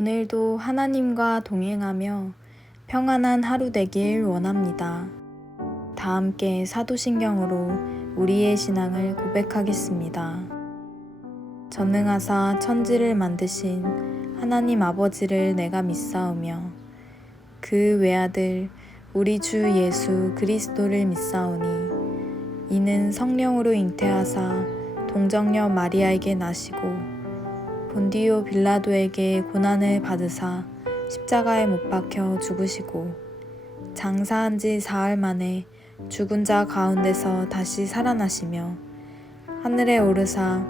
오늘도 하나님과 동행하며 평안한 하루 되길 원합니다. 다 함께 사도신경으로 우리의 신앙을 고백하겠습니다. 전능하사 천지를 만드신 하나님 아버지를 내가 믿사오며 그 외아들 우리 주 예수 그리스도를 믿사오니 이는 성령으로 잉태하사 동정녀 마리아에게 나시고 본디오 빌라도에게 고난을 받으사 십자가에 못 박혀 죽으시고 장사한 지 사흘 만에 죽은 자 가운데서 다시 살아나시며 하늘에 오르사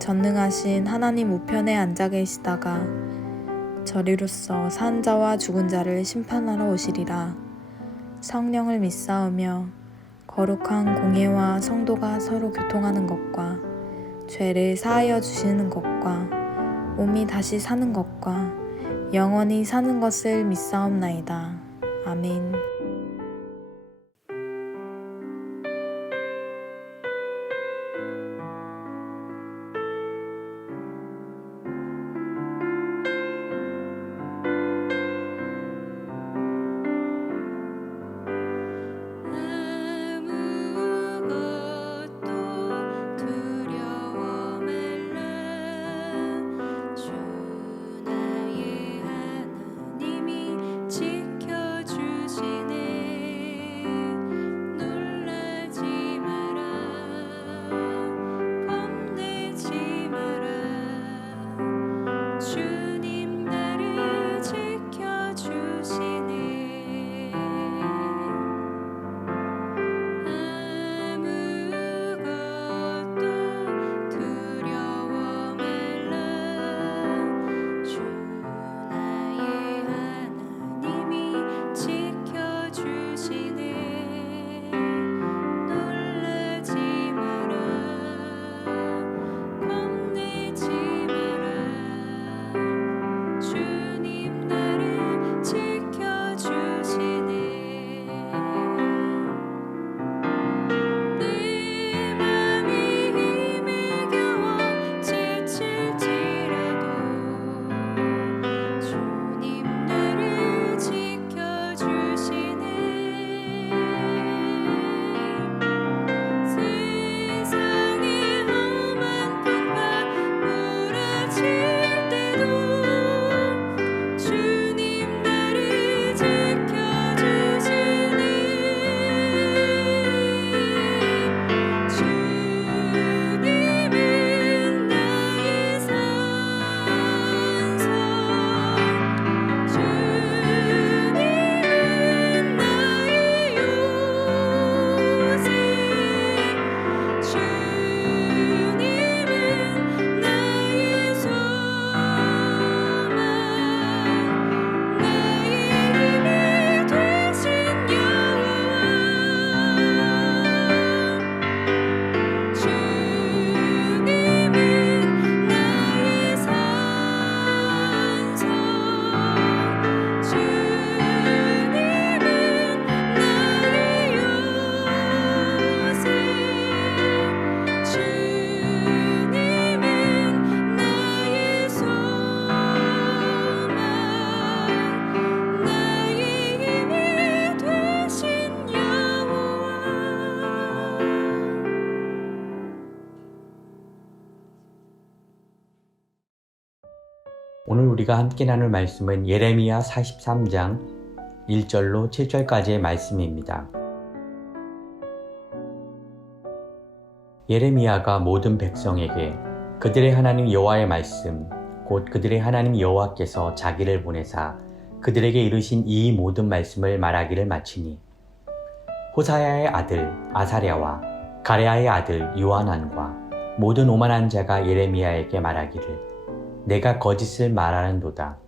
전능하신 하나님 우편에 앉아 계시다가 저리로서 산 자와 죽은 자를 심판하러 오시리라. 성령을 믿사오며 거룩한 공예와 성도가 서로 교통하는 것과 죄를 사하여 주시는 것과 몸이 다시 사는 것과 영원히 사는 것을 믿사옵나이다. 아멘. 오늘 우리가 함께 나눌 말씀은 예레미야 43장 1절로 7절까지의 말씀입니다. 예레미야가 모든 백성에게 그들의 하나님 여호와의 말씀, 곧 그들의 하나님 여호와께서 자기를 보내사 그들에게 이르신 이 모든 말씀을 말하기를 마치니 호사야의 아들 아사랴와 가레아의 아들 요하난과 모든 오만한 자가 예레미야에게 말하기를 내가 거짓을 말하는도다.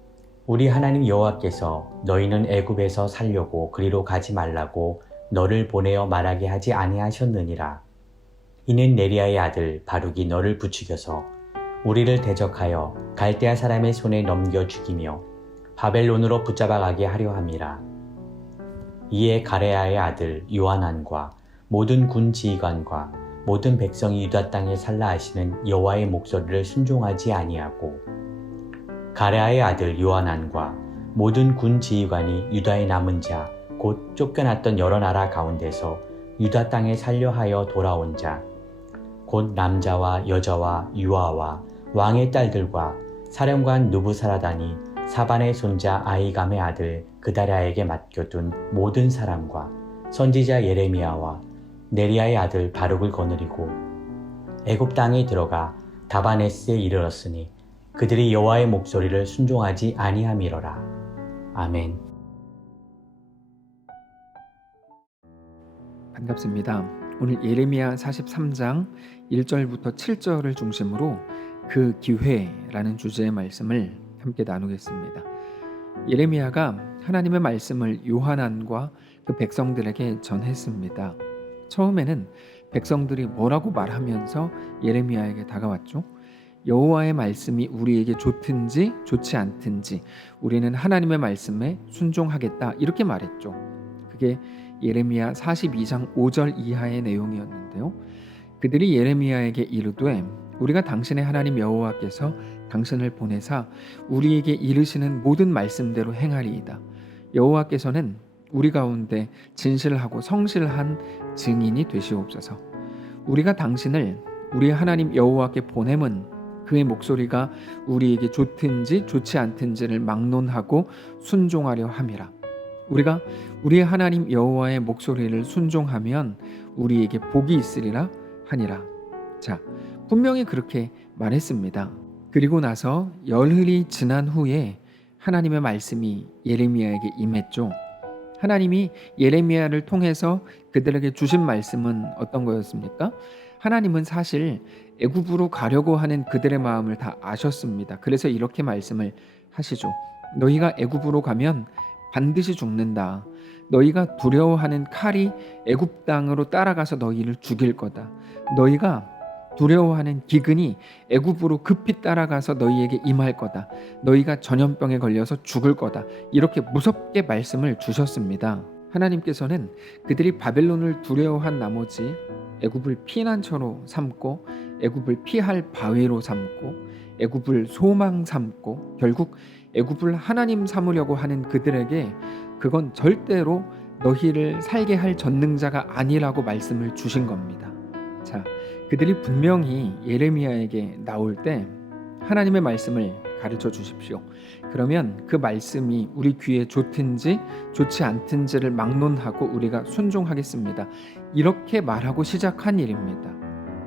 우리 하나님 여호와께서 너희는 애굽에서 살려고 그리로 가지 말라고 너를 보내어 말하게 하지 아니하셨느니라. 이는 네리야의 아들 바룩이 너를 부추겨서 우리를 대적하여 갈대아 사람의 손에 넘겨 죽이며 바벨론으로 붙잡아 가게 하려 함이라. 이에 가레아의 아들 요하난과 모든 군 지휘관과 모든 백성이 유다 땅에 살라 하시는 여호와의 목소리를 순종하지 아니하고 가레아의 아들 요하난과 모든 군 지휘관이 유다에 남은 자 곧 쫓겨났던 여러 나라 가운데서 유다 땅에 살려하여 돌아온 자 곧 남자와 여자와 유아와 왕의 딸들과 사령관 누부사라단이 사반의 손자 아이감의 아들 그다랴에게 맡겨둔 모든 사람과 선지자 예레미야와 네리야의 아들 바룩을 거느리고 애굽 땅에 들어가 다바네스에 이르렀으니 그들이 여호와의 목소리를 순종하지 아니함이러라. 아멘. 반갑습니다. 오늘 예레미야 43장 1절부터 7절을 중심으로 그 기회라는 주제의 말씀을 함께 나누겠습니다. 예레미야가 하나님의 말씀을 요하난과 그 백성들에게 전했습니다. 처음에는 백성들이 뭐라고 말하면서 예레미야에게 다가왔죠? 여호와의 말씀이 우리에게 좋든지 좋지 않든지 우리는 하나님의 말씀에 순종하겠다 이렇게 말했죠. 그게 예레미야 42장 5절 이하의 내용이었는데요. 그들이 예레미야에게 이르되 우리가 당신의 하나님 여호와께서 당신을 보내사 우리에게 이르시는 모든 말씀대로 행하리이다. 여호와께서는 우리 가운데 진실하고 성실한 증인이 되시옵소서. 우리가 당신을 우리 하나님 여호와께 보냄은 그의 목소리가 우리에게 좋든지 좋지 않든지를 막론하고 순종하려 함이라. 우리가 우리의 하나님 여호와의 목소리를 순종하면 우리에게 복이 있으리라 하니라. 자, 분명히 그렇게 말했습니다. 그리고 나서 열흘이 지난 후에 하나님의 말씀이 예레미야에게 임했죠. 하나님이 예레미야를 통해서 그들에게 주신 말씀은 어떤 거였습니까? 하나님은 사실 애굽으로 가려고 하는 그들의 마음을 다 아셨습니다. 그래서 이렇게 말씀을 하시죠. 너희가 애굽으로 가면 반드시 죽는다. 너희가 두려워하는 칼이 애굽 땅으로 따라가서 너희를 죽일 거다. 너희가 두려워하는 기근이 애굽으로 급히 따라가서 너희에게 임할 거다. 너희가 전염병에 걸려서 죽을 거다. 이렇게 무섭게 말씀을 주셨습니다. 하나님께서는 그들이 바벨론을 두려워한 나머지 애굽을 피난처로 삼고 애굽을 피할 바위로 삼고 애굽을 소망 삼고 결국 애굽을 하나님 삼으려고 하는 그들에게 그건 절대로 너희를 살게 할 전능자가 아니라고 말씀을 주신 겁니다. 자, 그들이 분명히 예레미야에게 나올 때 하나님의 말씀을 가르쳐 주십시오. 그러면 그 말씀이 우리 귀에 좋든지 좋지 않든지를 막론하고 우리가 순종하겠습니다. 이렇게 말하고 시작한 일입니다.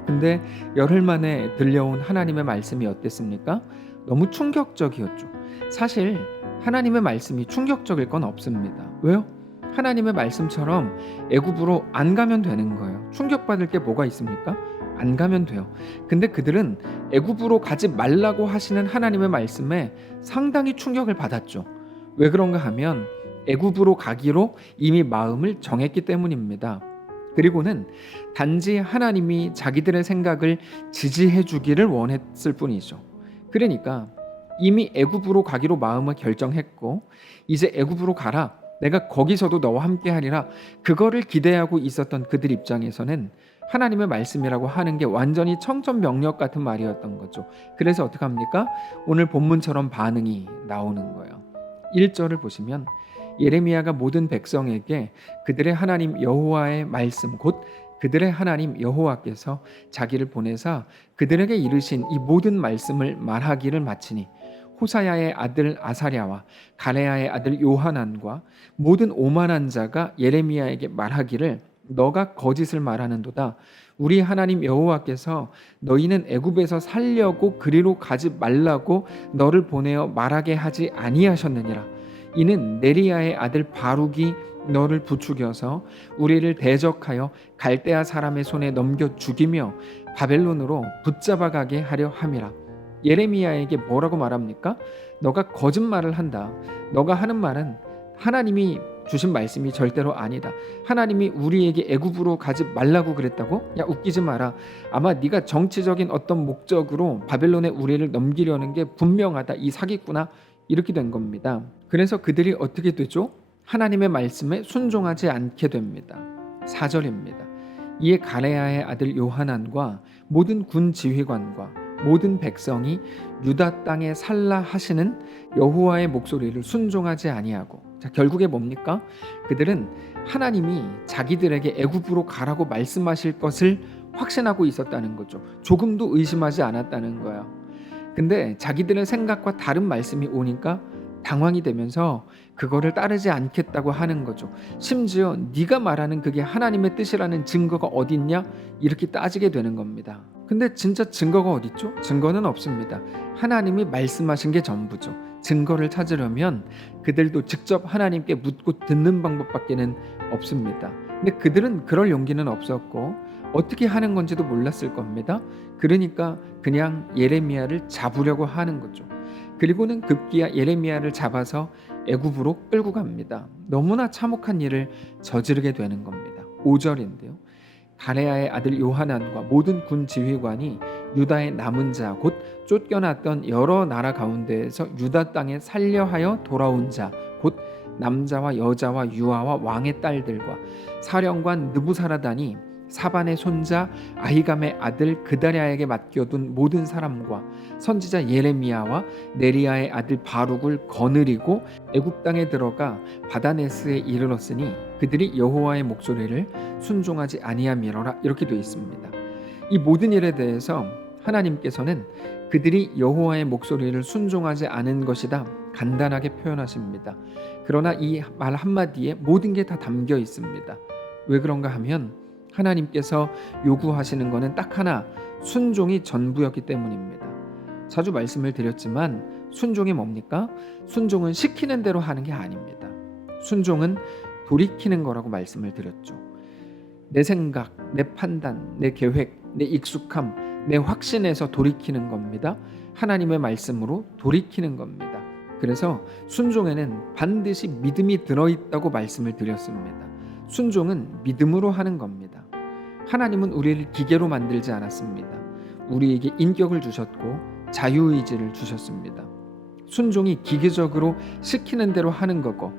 근데 열흘 만에 들려온 하나님의 말씀이 어땠습니까? 너무 충격적이었죠. 사실 하나님의 말씀이 충격적일 건 없습니다. 왜요? 하나님의 말씀처럼 애굽으로 안 가면 되는 거예요. 충격받을 게 뭐가 있습니까? 안 가면 돼요. 근데 그들은 애굽으로 가지 말라고 하시는 하나님의 말씀에 상당히 충격을 받았죠. 왜 그런가 하면 애굽으로 가기로 이미 마음을 정했기 때문입니다. 그리고는 단지 하나님이 자기들의 생각을 지지해 주기를 원했을 뿐이죠. 그러니까 이미 애굽으로 가기로 마음을 결정했고 이제 애굽으로 가라. 내가 거기서도 너와 함께 하리라. 그거를 기대하고 있었던 그들 입장에서는 하나님의 말씀이라고 하는 게 완전히 청천벽력 같은 말이었던 거죠. 그래서 어떻게 합니까? 오늘 본문처럼 반응이 나오는 거예요. 1절을 보시면 예레미야가 모든 백성에게 그들의 하나님 여호와의 말씀 곧 그들의 하나님 여호와께서 자기를 보내사 그들에게 이르신 이 모든 말씀을 말하기를 마치니 호사야의 아들 아사랴와 가레야의 아들 요하난과 모든 오만한 자가 예레미야에게 말하기를 너가 거짓을 말하는도다. 우리 하나님 여호와께서 너희는 애굽에서 살려고 그리로 가지 말라고 너를 보내어 말하게 하지 아니하셨느니라. 이는 네리야의 아들 바룩이 너를 부추겨서 우리를 대적하여 갈대아 사람의 손에 넘겨 죽이며 바벨론으로 붙잡아 가게 하려 함이라. 예레미야에게 뭐라고 말합니까? 너가 거짓말을 한다. 너가 하는 말은 하나님이 주신 말씀이 절대로 아니다. 하나님이 우리에게 애굽으로 가지 말라고 그랬다고? 야, 웃기지 마라. 아마 네가 정치적인 어떤 목적으로 바벨론에 우리를 넘기려는 게 분명하다. 이 사기꾼아. 이렇게 된 겁니다. 그래서 그들이 어떻게 되죠? 하나님의 말씀에 순종하지 않게 됩니다. 4절입니다. 이에 가레야의 아들 요하난과 모든 군 지휘관과 모든 백성이 유다 땅에 살라 하시는 여호와의 목소리를 순종하지 아니하고, 자, 결국에 뭡니까? 그들은 하나님이 자기들에게 애굽으로 가라고 말씀하실 것을 확신하고 있었다는 거죠. 조금도 의심하지 않았다는 거야. 근데 자기들의 생각과 다른 말씀이 오니까 당황이 되면서 그거를 따르지 않겠다고 하는 거죠. 심지어 네가 말하는 그게 하나님의 뜻이라는 증거가 어딨냐? 이렇게 따지게 되는 겁니다. 근데 진짜 증거가 어딨죠? 증거는 없습니다. 하나님이 말씀하신 게 전부죠. 증거를 찾으려면 그들도 직접 하나님께 묻고 듣는 방법밖에는 없습니다. 근데 그들은 그럴 용기는 없었고 어떻게 하는 건지도 몰랐을 겁니다. 그러니까 그냥 예레미야를 잡으려고 하는 거죠. 그리고는 급기야 예레미야를 잡아서 애굽으로 끌고 갑니다. 너무나 참혹한 일을 저지르게 되는 겁니다. 5절인데요. 가레야의 아들 요하난과 모든 군 지휘관이 유다의 남은 자 곧 쫓겨났던 여러 나라 가운데에서 유다 땅에 살려하여 돌아온 자 곧 남자와 여자와 유아와 왕의 딸들과 사령관 느부사라단이 사반의 손자 아히감의 아들 그다랴에게 맡겨둔 모든 사람과 선지자 예레미야와 네리야의 아들 바룩을 거느리고 애굽 땅에 들어가 바다네스에 이르렀으니 그들이 여호와의 목소리를 순종하지 아니함이로라. 이렇게 되어 있습니다. 이 모든 일에 대해서 하나님께서는 그들이 여호와의 목소리를 순종하지 않은 것이다 간단하게 표현하십니다. 그러나 이 말 한마디에 모든 게 다 담겨 있습니다. 왜 그런가 하면 하나님께서 요구하시는 것은 딱 하나, 순종이 전부였기 때문입니다. 자주 말씀을 드렸지만 순종이 뭡니까? 순종은 시키는 대로 하는 게 아닙니다. 순종은 돌이키는 거라고 말씀을 드렸죠. 내 생각, 내 판단, 내 계획, 내 익숙함, 내 확신에서 돌이키는 겁니다. 하나님의 말씀으로 돌이키는 겁니다. 그래서 순종에는 반드시 믿음이 들어있다고 말씀을 드렸습니다. 순종은 믿음으로 하는 겁니다. 하나님은 우리를 기계로 만들지 않았습니다. 우리에게 인격을 주셨고 자유의지를 주셨습니다. 순종이 기계적으로 시키는 대로 하는 거고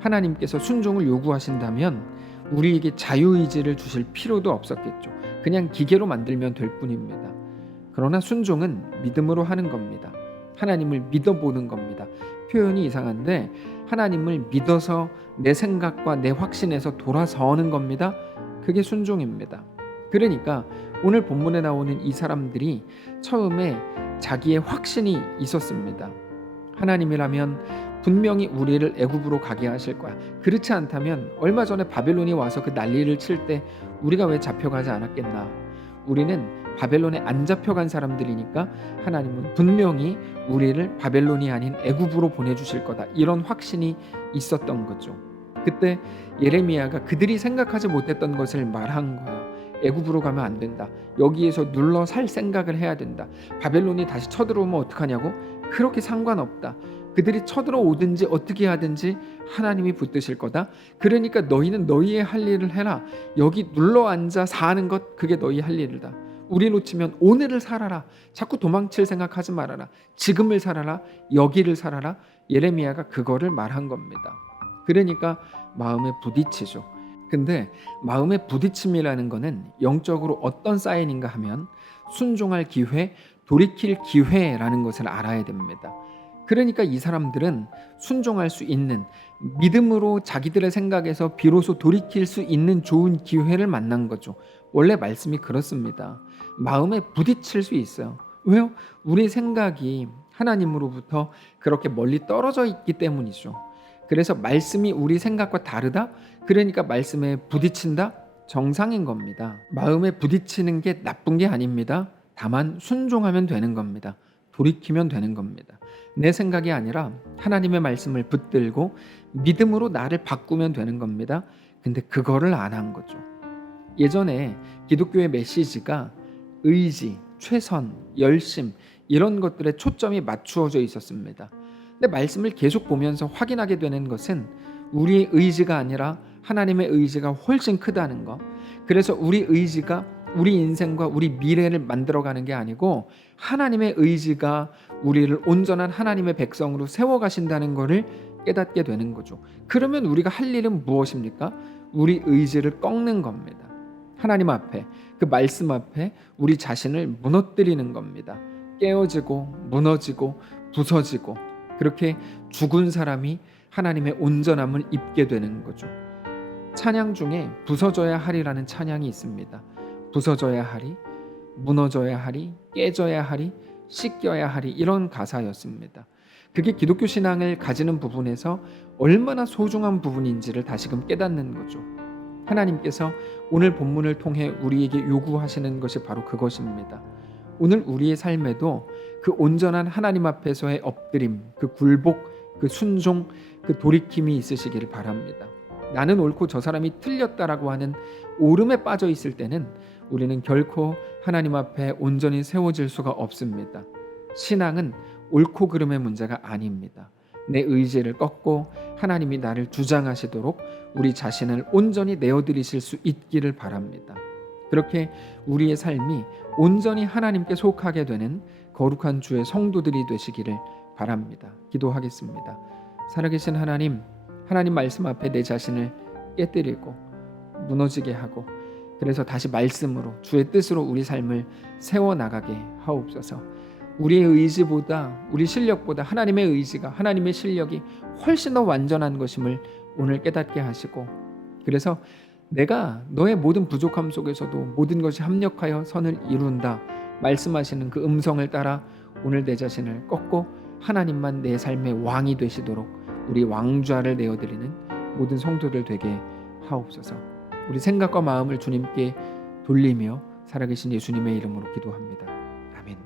하나님께서 순종을 요구하신다면 우리에게 자유의지를 주실 필요도 없었겠죠. 그냥 기계로 만들면 될 뿐입니다. 그러나 순종은 믿음으로 하는 겁니다. 하나님을 믿어보는 겁니다. 표현이 이상한데 하나님을 믿어서 내 생각과 내 확신에서 돌아서는 겁니다. 그게 순종입니다. 그러니까 오늘 본문에 나오는 이 사람들이 처음에 자기의 확신이 있었습니다. 하나님이라면 분명히 우리를 애굽으로 가게 하실 거야. 그렇지 않다면 얼마 전에 바벨론이 와서 그 난리를 칠 때 우리가 왜 잡혀가지 않았겠나. 우리는 바벨론에 안 잡혀간 사람들이니까 하나님은 분명히 우리를 바벨론이 아닌 애굽으로 보내주실 거다. 이런 확신이 있었던 거죠. 그때 예레미야가 그들이 생각하지 못했던 것을 말한 거야. 애굽으로 가면 안 된다. 여기에서 눌러 살 생각을 해야 된다. 바벨론이 다시 쳐들어오면 어떡하냐고? 그렇게 상관없다. 그들이 쳐들어오든지 어떻게 하든지 하나님이 붙드실 거다. 그러니까 너희는 너희의 할 일을 해라. 여기 눌러 앉아 사는 것 그게 너희 할 일이다. 우리 놓치면 오늘을 살아라. 자꾸 도망칠 생각하지 말아라. 지금을 살아라. 여기를 살아라. 예레미야가 그거를 말한 겁니다. 그러니까 마음에 부딪히죠. 근데 마음의 부딪힘이라는 거는 영적으로 어떤 사인인가 하면 순종할 기회, 돌이킬 기회라는 것을 알아야 됩니다. 그러니까 이 사람들은 순종할 수 있는, 믿음으로 자기들의 생각에서 비로소 돌이킬 수 있는 좋은 기회를 만난 거죠. 원래 말씀이 그렇습니다. 마음에 부딪힐 수 있어요. 왜요? 우리 생각이 하나님으로부터 그렇게 멀리 떨어져 있기 때문이죠. 그래서 말씀이 우리 생각과 다르다? 그러니까 말씀에 부딪힌다? 정상인 겁니다. 마음에 부딪히는 게 나쁜 게 아닙니다. 다만 순종하면 되는 겁니다. 돌이키면 되는 겁니다. 내 생각이 아니라 하나님의 말씀을 붙들고 믿음으로 나를 바꾸면 되는 겁니다. 근데 그거를 안 한 거죠. 예전에 기독교의 메시지가 의지, 최선, 열심 이런 것들에 초점이 맞추어져 있었습니다. 근데 말씀을 계속 보면서 확인하게 되는 것은 우리의 의지가 아니라 하나님의 의지가 훨씬 크다는 거. 그래서 우리 의지가 우리 인생과 우리 미래를 만들어가는 게 아니고 하나님의 의지가 우리를 온전한 하나님의 백성으로 세워가신다는 것을 깨닫게 되는 거죠. 그러면 우리가 할 일은 무엇입니까? 우리 의지를 꺾는 겁니다. 하나님 앞에, 그 말씀 앞에 우리 자신을 무너뜨리는 겁니다. 깨어지고 무너지고 부서지고 그렇게 죽은 사람이 하나님의 온전함을 입게 되는 거죠. 찬양 중에 부서져야 하리라는 찬양이 있습니다. 부서져야 하리, 무너져야 하리, 깨져야 하리, 씻겨야 하리, 이런 가사였습니다. 그게 기독교 신앙을 가지는 부분에서 얼마나 소중한 부분인지를 다시금 깨닫는 거죠. 하나님께서 오늘 본문을 통해 우리에게 요구하시는 것이 바로 그것입니다. 오늘 우리의 삶에도 그 온전한 하나님 앞에서의 엎드림, 그 굴복, 그 순종, 그 돌이킴이 있으시기를 바랍니다. 나는 옳고 저 사람이 틀렸다라고 하는 오름에 빠져 있을 때는 우리는 결코 하나님 앞에 온전히 세워질 수가 없습니다. 신앙은 옳고 그름의 문제가 아닙니다. 내 의지를 꺾고 하나님이 나를 주장하시도록 우리 자신을 온전히 내어드리실 수 있기를 바랍니다. 그렇게 우리의 삶이 온전히 하나님께 속하게 되는 거룩한 주의 성도들이 되시기를 바랍니다. 기도하겠습니다. 살아계신 하나님, 하나님 말씀 앞에 내 자신을 깨뜨리고 무너지게 하고 그래서 다시 말씀으로 주의 뜻으로 우리 삶을 세워나가게 하옵소서. 우리의 의지보다 우리 실력보다 하나님의 의지가 하나님의 실력이 훨씬 더 완전한 것임을 오늘 깨닫게 하시고 그래서 내가 너의 모든 부족함 속에서도 모든 것이 합력하여 선을 이룬다 말씀하시는 그 음성을 따라 오늘 내 자신을 꺾고 하나님만 내 삶의 왕이 되시도록 우리 왕좌를 내어드리는 모든 성도들 되게 하옵소서. 우리 생각과 마음을 주님께 돌리며 살아계신 예수님의 이름으로 기도합니다. 아멘.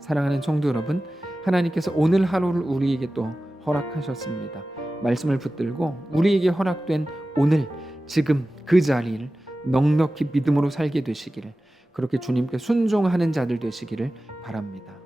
사랑하는 성도 여러분, 하나님께서 오늘 하루를 우리에게 또 허락하셨습니다. 말씀을 붙들고 우리에게 허락된 오늘 지금 그 자리를 넉넉히 믿음으로 살게 되시기를 그렇게 주님께 순종하는 자들 되시기를 바랍니다.